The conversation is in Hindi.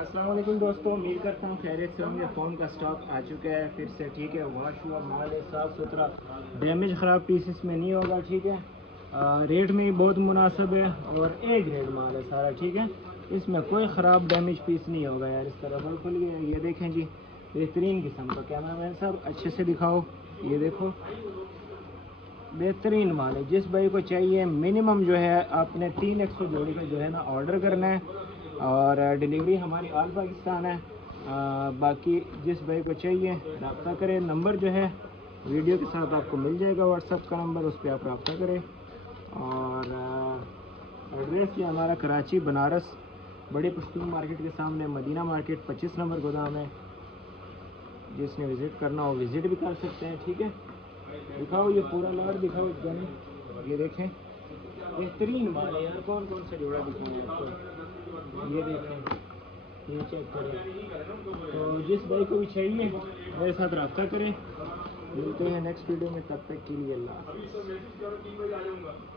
अस्सलाम वालेकुम दोस्तों, उम्मीद करता हूँ खैरियत से होंगे। फ़ोन का स्टॉक आ चुका है फिर से, ठीक है। वॉश हुआ माल है, साफ़ सुथरा, डैमेज ख़राब पीसेस में नहीं होगा, ठीक है। रेट में भी बहुत मुनासिब है और ए ग्रेड माल है सारा, ठीक है। इसमें कोई ख़राब डैमेज पीस नहीं होगा यार। इस तरह बड़ खुल गया, ये देखें जी, बेहतरीन किस्म का। कैमरामैन साहब अच्छे से दिखाओ, ये देखो बेहतरीन माल है। जिस भाई को चाहिए मिनिमम जो है आपने 300 जोड़ी का जो है ना ऑर्डर करना है और डिलीवरी हमारी ऑल पाकिस्तान है। बाकी जिस भाई को चाहिए रब्ता करें, नंबर जो है वीडियो के साथ आपको मिल जाएगा, व्हाट्सअप का नंबर, उस पर आप रब्ता करें। और एड्रेस ये हमारा कराची बनारस बड़ी पुश्तून मार्केट के सामने मदीना मार्केट 25 नंबर गोदाम है। जिसने विज़िट करना हो विज़िट भी कर सकते हैं, ठीक है। दिखाओ ये पूरा लॉट दिखाओ गन, ये देखें बेहतरीन माल है यार। कौन कौन सा जोड़ा दिखाएं आपको, ये देखें, ये चेक करें। तो जिस भाई को भी चाहिए मेरे साथ रब्ता करें। मिलते हैं नेक्स्ट वीडियो में, तब तक के लिए अल्लाह हाफ़िज़।